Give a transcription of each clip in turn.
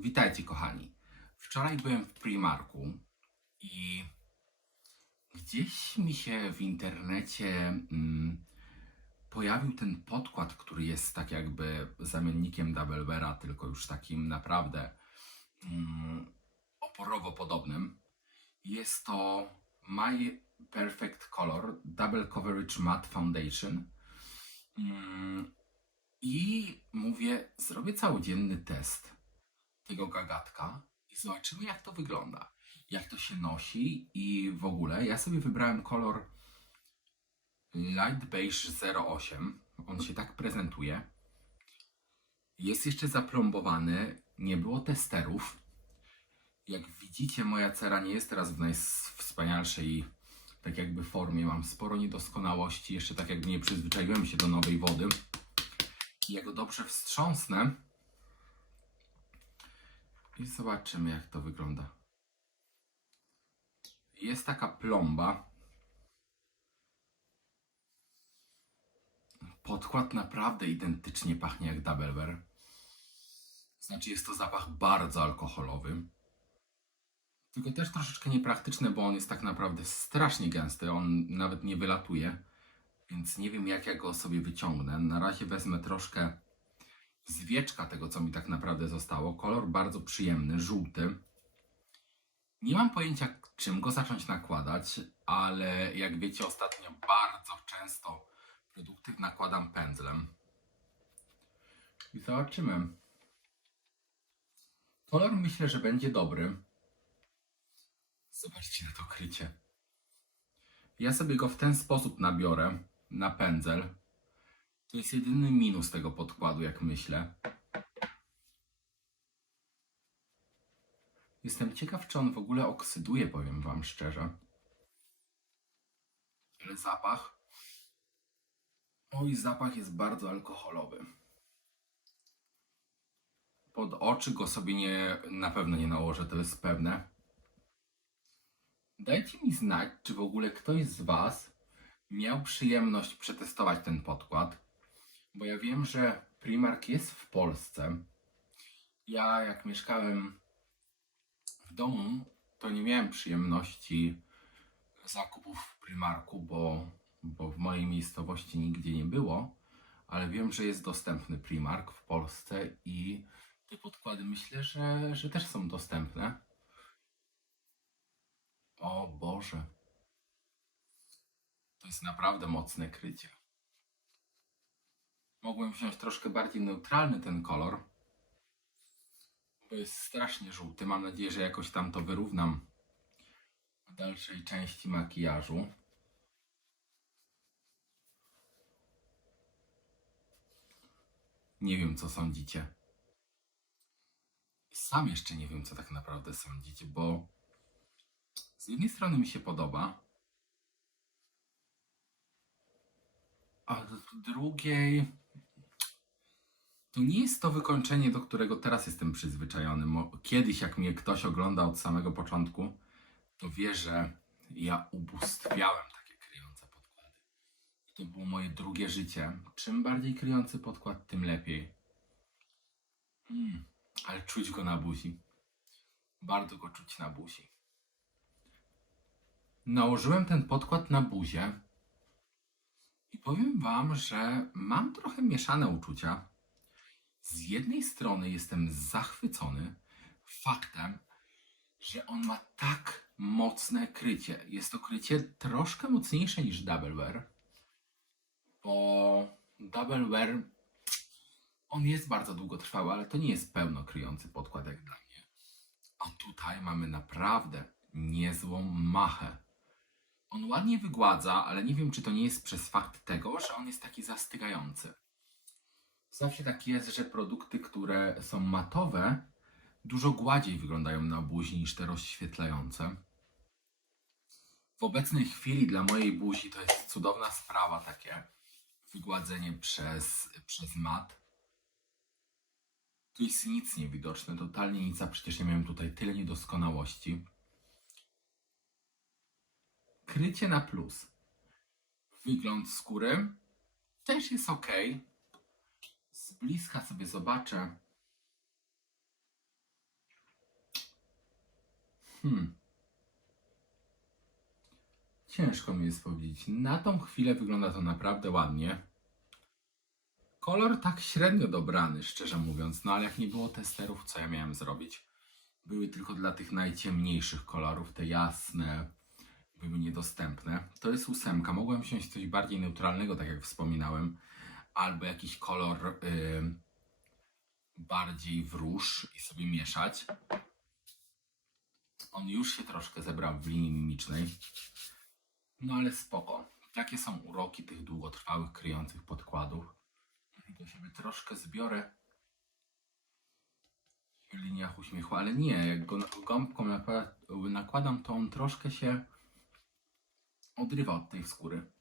Witajcie kochani. Wczoraj byłem w Primarku i gdzieś mi się w internecie mm, pojawił ten podkład, który jest tak jakby zamiennikiem Double Weara, tylko już takim naprawdę mm, oporowo podobnym. Jest to My Perfect Color Double Coverage Matte Foundation. Mm, I mówię, zrobię całodzienny test tego gagatka i zobaczymy, jak to wygląda, jak to się nosi i w ogóle. Ja sobie wybrałem kolor Light Beige 08. On się tak prezentuje. Jest jeszcze zaplombowany, nie było testerów. Jak widzicie, moja cera nie jest teraz w najwspanialszej tak jakby formie. Mam sporo niedoskonałości, jeszcze tak jakby nie przyzwyczaiłem się do nowej wody. I ja go dobrze wstrząsnę, i zobaczymy, jak to wygląda. Jest taka plomba. Podkład naprawdę identycznie pachnie jak Double. Znaczy, jest to zapach bardzo alkoholowy. Tylko też troszeczkę niepraktyczny, bo on jest tak naprawdę strasznie gęsty. On nawet nie wylatuje. Więc nie wiem, jak ja go sobie wyciągnę. Na razie wezmę troszkę z wieczka tego, co mi tak naprawdę zostało. Kolor bardzo przyjemny, żółty. Nie mam pojęcia, czym go zacząć nakładać, ale jak wiecie, ostatnio bardzo często produkty nakładam pędzlem. I zobaczymy. Kolor myślę, że będzie dobry. Zobaczcie na to krycie. Ja sobie go w ten sposób nabiorę na pędzel. To jest jedyny minus tego podkładu, jak myślę. Jestem ciekaw, czy on w ogóle oksyduje, powiem Wam szczerze. Ale zapach. Oj, zapach jest bardzo alkoholowy. Pod oczy go sobie nie, na pewno nie nałożę, to jest pewne. Dajcie mi znać, czy w ogóle ktoś z Was miał przyjemność przetestować ten podkład. Bo ja wiem, że Primark jest w Polsce. Ja jak mieszkałem w domu, to nie miałem przyjemności zakupów w Primarku, bo, bo w mojej miejscowości nigdzie nie było, ale wiem, że jest dostępny Primark w Polsce i te podkłady myślę, że, że też są dostępne. O Boże. To jest naprawdę mocne krycie. Mogłem wziąć troszkę bardziej neutralny ten kolor, bo jest strasznie żółty. Mam nadzieję, że jakoś tam to wyrównam w dalszej części makijażu. Nie wiem, co sądzicie. Sam jeszcze nie wiem, co tak naprawdę sądzicie, bo z jednej strony mi się podoba, a z drugiej to nie jest to wykończenie, do którego teraz jestem przyzwyczajony. Kiedyś, jak mnie ktoś ogląda od samego początku, to wie, że ja ubóstwiałem takie kryjące podkłady. To było moje drugie życie. Czym bardziej kryjący podkład, tym lepiej. Mm, ale czuć go na buzi. Bardzo go czuć na buzi. Nałożyłem ten podkład na buzię i powiem Wam, że mam trochę mieszane uczucia. Z jednej strony jestem zachwycony faktem, że on ma tak mocne krycie. Jest to krycie troszkę mocniejsze niż Double Wear, bo Double Wear on jest bardzo długotrwały, ale to nie jest pełno kryjący podkład jak dla mnie. A tutaj mamy naprawdę niezłą machę. On ładnie wygładza, ale nie wiem, czy to nie jest przez fakt tego, że on jest taki zastygający. Zawsze tak jest, że produkty, które są matowe, dużo gładziej wyglądają na buzi niż te rozświetlające. W obecnej chwili dla mojej buzi to jest cudowna sprawa takie wygładzenie przez, przez mat. Tu jest nic niewidoczne, totalnie nic, a przecież ja miałem tutaj tyle niedoskonałości. Krycie na plus. Wygląd skóry też jest ok. Z bliska sobie zobaczę. Hmm. Ciężko mi jest powiedzieć. Na tą chwilę wygląda to naprawdę ładnie. Kolor tak średnio dobrany, szczerze mówiąc, no ale jak nie było testerów, co ja miałem zrobić? Były tylko dla tych najciemniejszych kolorów, te jasne, były niedostępne. To jest ósemka. Mogłem wziąć coś bardziej neutralnego, tak jak wspominałem, albo jakiś kolor bardziej w róż i sobie mieszać. On już się troszkę zebrał w linii mimicznej. No ale spoko. Takie są uroki tych długotrwałych, kryjących podkładów. I do siebie troszkę zbiorę w liniach uśmiechu, ale nie, jak go gąbką nakłada- nakładam, to on troszkę się odrywa od tej skóry.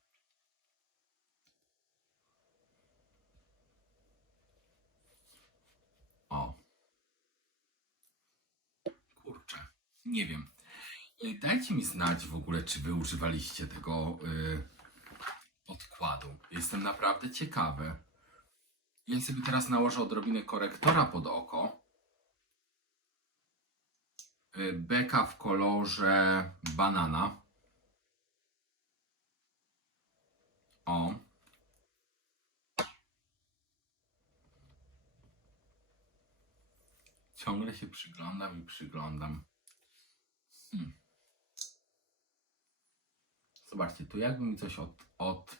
O. Kurczę, nie wiem. Y, Dajcie mi znać w ogóle, czy wy używaliście tego y, podkładu. Jestem naprawdę ciekawy. Ja sobie teraz nałożę odrobinę korektora pod oko. Y, Beka w kolorze banana. O. Ciągle się przyglądam i przyglądam. Zobaczcie, tu jakby mi coś od, od,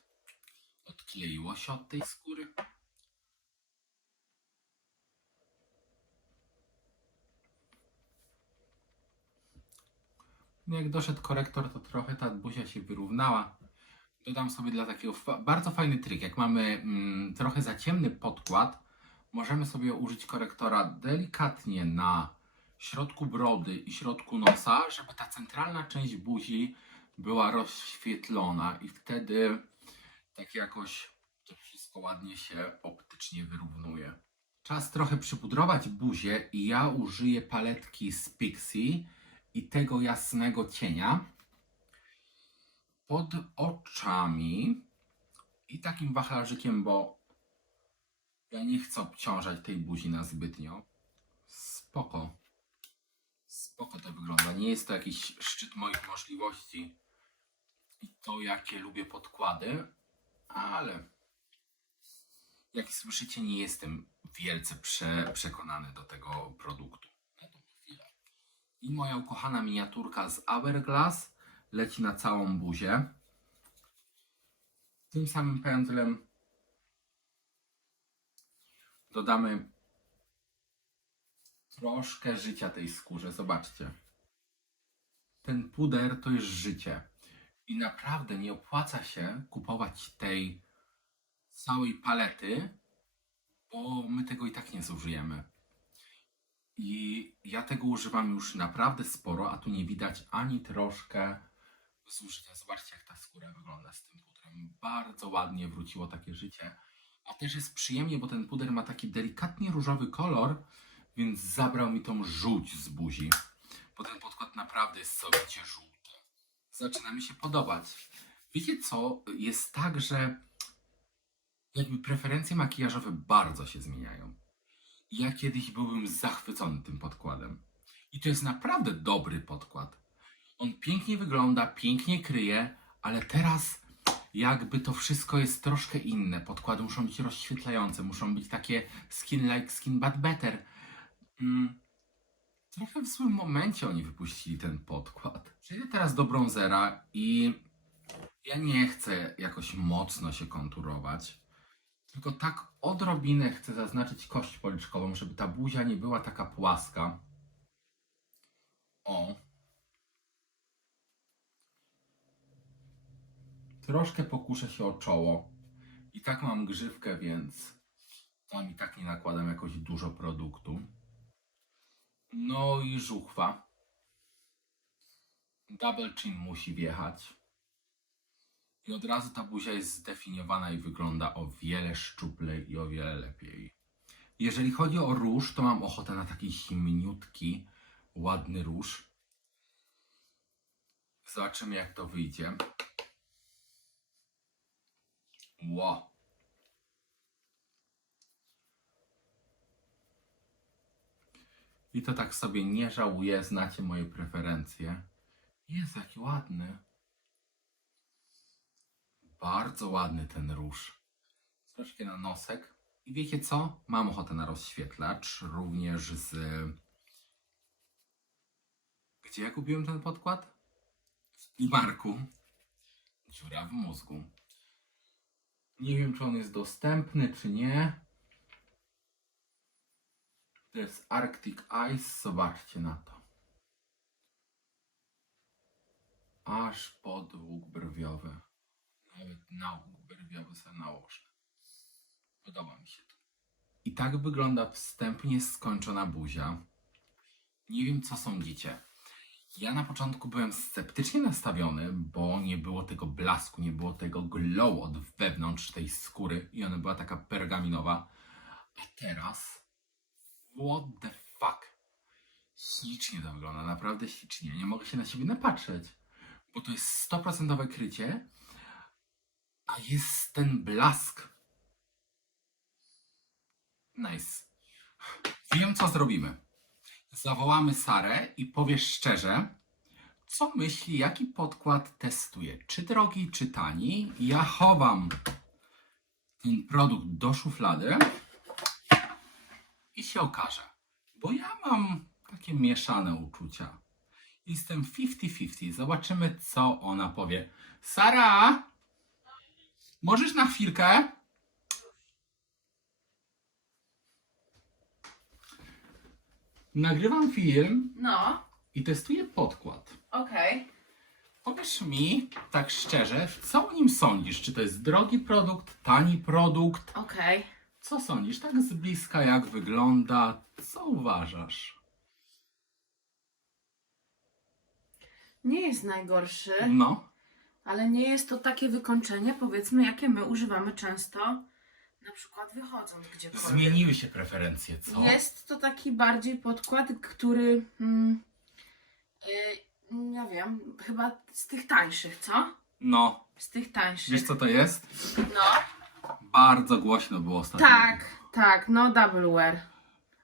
odkleiło się od tej skóry. No Jak doszedł korektor, to trochę ta buzia się wyrównała. Dodam sobie dla takiego fa- bardzo fajny trik. Jak mamy mm, trochę za ciemny podkład, możemy sobie użyć korektora delikatnie na środku brody i środku nosa, żeby ta centralna część buzi była rozświetlona i wtedy tak jakoś to wszystko ładnie się optycznie wyrównuje. Czas trochę przypudrować buzię i ja użyję paletki z Pixie i tego jasnego cienia pod oczami i takim wachlarzykiem, bo ja nie chcę obciążać tej buzi na zbytnio. Spoko. Spoko to wygląda. Nie jest to jakiś szczyt moich możliwości i to, jakie lubię podkłady, ale jak słyszycie, nie jestem wielce prze, przekonany do tego produktu. I moja ukochana miniaturka z Hourglass leci na całą buzię. Tym samym pędzlem dodamy troszkę życia tej skórze. Zobaczcie. Ten puder to jest życie. I naprawdę nie opłaca się kupować tej całej palety, bo my tego i tak nie zużyjemy. I ja tego używam już naprawdę sporo, a tu nie widać ani troszkę zużycia. Zobaczcie, jak ta skóra wygląda z tym pudrem. Bardzo ładnie wróciło takie życie. A też jest przyjemnie, bo ten puder ma taki delikatnie różowy kolor, więc zabrał mi tą żółć z buzi. Bo ten podkład naprawdę jest sowicie żółty. Zaczyna mi się podobać. Wiecie co? Jest tak, że jakby preferencje makijażowe bardzo się zmieniają. Ja kiedyś byłbym zachwycony tym podkładem. I to jest naprawdę dobry podkład. On pięknie wygląda, pięknie kryje, ale teraz jakby to wszystko jest troszkę inne. Podkłady muszą być rozświetlające, muszą być takie skin like skin but better. Mm. Trochę w złym momencie oni wypuścili ten podkład. Przejdę teraz do bronzera i ja nie chcę jakoś mocno się konturować. Tylko tak odrobinę chcę zaznaczyć kość policzkową, żeby ta buzia nie była taka płaska. O. Troszkę pokuszę się o czoło. I tak mam grzywkę, więc tam i tak nie nakładam jakoś dużo produktu. No i żuchwa. Double chin musi wjechać. I od razu ta buzia jest zdefiniowana i wygląda o wiele szczuplej i o wiele lepiej. Jeżeli chodzi o róż, to mam ochotę na taki zimniutki, ładny róż. Zobaczymy jak to wyjdzie. Ło. I to tak sobie nie żałuję, znacie moje preferencje. Jest jaki ładny. Bardzo ładny ten róż. Troszkę na nosek. I wiecie co? Mam ochotę na rozświetlacz, również z... Gdzie ja kupiłem ten podkład? W Primarku. Dziura w mózgu. Nie wiem, czy on jest dostępny, czy nie. To jest Arctic Ice. Zobaczcie na to. Aż pod łuk brwiowy. Nawet na łuk brwiowy sobie nałożę. Podoba mi się to. I tak wygląda wstępnie skończona buzia. Nie wiem, co sądzicie. Ja na początku byłem sceptycznie nastawiony, bo nie było tego blasku, nie było tego glow od wewnątrz tej skóry i ona była taka pergaminowa. A teraz, what the fuck? Ślicznie to wygląda, naprawdę ślicznie. Nie mogę się na siebie napatrzeć, bo to jest 100% krycie, a jest ten blask. Nice. Wiem, co zrobimy. Zawołamy Sarę i powiesz szczerze, co myśli, jaki podkład testuje. Czy drogi, czy tani. Ja chowam ten produkt do szuflady i się okaże. Bo ja mam takie mieszane uczucia. Jestem 50-50. Zobaczymy, co ona powie. Sara! Możesz na chwilkę? Nagrywam film No, i testuję podkład. okej. Powiesz mi, tak szczerze, co o nim sądzisz? Czy to jest drogi produkt, tani produkt? Okej. Co sądzisz? Tak z bliska, jak wygląda? Co uważasz? Nie jest najgorszy, No, ale nie jest to takie wykończenie, powiedzmy, jakie my używamy często, na przykład wychodząc gdziekolwiek. zmieniły się preferencje, co? Jest to taki bardziej podkład, który, mm, y, nie wiem, chyba z tych tańszych, co? No, Z tych tańszych. wiesz co to jest? No, Bardzo głośno było ostatnio. tak, tak, no double wear.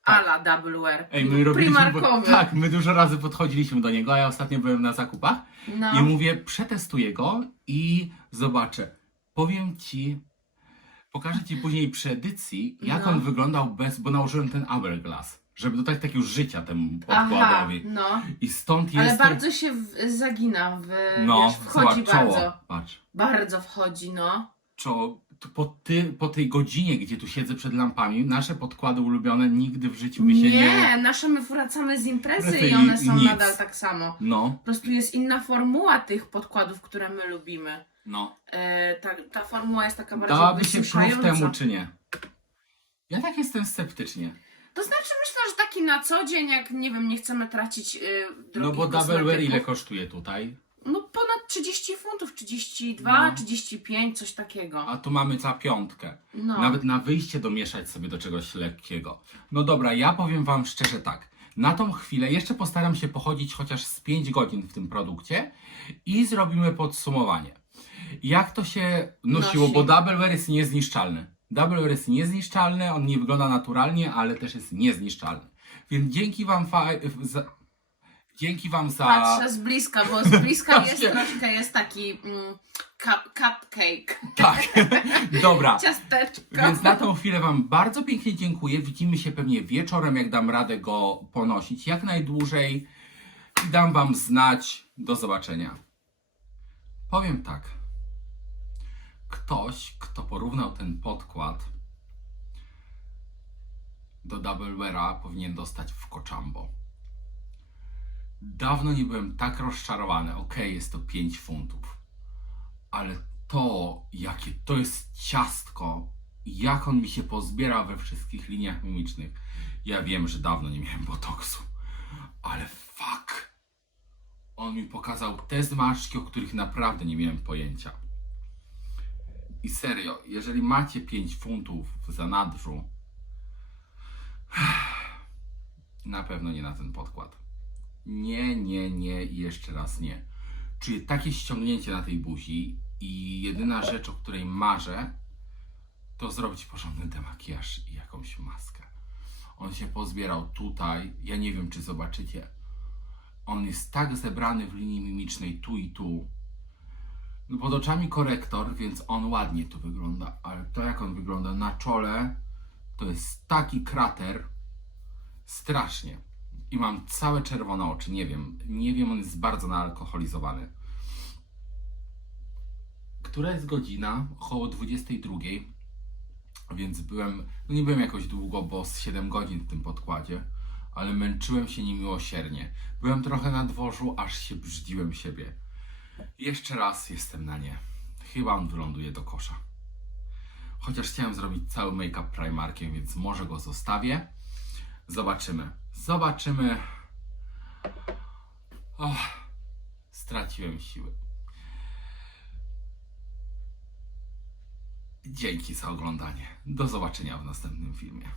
Ala double wear. Ej, my robiliśmy, Primarkowy. tak, my dużo razy podchodziliśmy do niego, a ja ostatnio byłem na zakupach No. I mówię, przetestuję go i zobaczę. Powiem ci, pokażę ci później przy edycji, jak No. on wyglądał bez, bo nałożyłem ten hourglass, żeby dodać takiego życia temu Aha, podkładowi. no. I stąd Ale jest. bardzo się w, zagina, w, no, wiesz, wchodzi zobacz, czoło. bardzo. Patrz. Bardzo wchodzi, no. Czoło, po, ty, po tej godzinie, gdzie tu siedzę przed lampami, nasze podkłady ulubione nigdy w życiu by się nie. Nie, nasze my wracamy z imprezy i one są nic. nadal tak samo. No, Po prostu jest inna formuła tych podkładów, które my lubimy. no. E, ta, ta formuła jest taka bardziej Dałaby się prób temu, czy nie? Ja tak jestem sceptycznie. To znaczy myślę, że taki na co dzień, jak nie wiem, nie chcemy tracić yy, No bo double wear ile kosztuje tutaj? No ponad 30 funtów, 32, No. 35, coś takiego. A tu mamy za piątkę. No. Nawet na wyjście domieszać sobie do czegoś lekkiego. No dobra, ja powiem Wam szczerze tak. Na tą chwilę jeszcze postaram się pochodzić chociaż z 5 godzin w tym produkcie i zrobimy podsumowanie. Jak to się nosiło, Nosi. bo Double Wear jest niezniszczalny. Double Wear jest niezniszczalny, on nie wygląda naturalnie, ale też jest niezniszczalny. Więc dzięki Wam fa- za, dzięki Wam za... Patrzę z bliska, bo z bliska jest troszkę jest taki mm, cup, cupcake. Tak, dobra. Ciasteczko. Więc na tą chwilę Wam bardzo pięknie dziękuję. Widzimy się pewnie wieczorem, jak dam radę go ponosić jak najdłużej. I dam Wam znać. Do zobaczenia. Powiem tak. Ktoś, kto porównał ten podkład do Double Weara, powinien dostać w kochambo. Dawno nie byłem tak rozczarowany. Okej, jest to 5 funtów ale to, jakie to jest ciastko, jak on mi się pozbiera we wszystkich liniach mimicznych. Ja wiem, że dawno nie miałem botoksu, ale fuck. On mi pokazał te zmarszczki, o których naprawdę nie miałem pojęcia. I serio, jeżeli macie 5 funtów w zanadrzu, na pewno nie na ten podkład. Nie, nie, nie i jeszcze raz nie. Czuję takie ściągnięcie na tej buzi i jedyna rzecz, o której marzę, to zrobić porządny demakijaż i jakąś maskę. On się pozbierał tutaj. Ja nie wiem, czy zobaczycie. On jest tak zebrany w linii mimicznej tu i tu. No pod oczami korektor, więc on ładnie tu wygląda, ale to jak on wygląda na czole, to jest taki krater. Strasznie. I mam całe czerwone oczy, nie wiem. Nie wiem, on jest bardzo naalkoholizowany. Która jest godzina? Około 22. Więc byłem, no nie byłem jakoś długo, bo z 7 godzin w tym podkładzie, ale męczyłem się niemiłosiernie. Byłem trochę na dworzu, aż się brzydziłem siebie. Jeszcze raz jestem na nie. Chyba on wyląduje do kosza. Chociaż chciałem zrobić cały make-up Primarkiem, więc może go zostawię. Zobaczymy. Zobaczymy. Och, straciłem siły. Dzięki za oglądanie. Do zobaczenia w następnym filmie.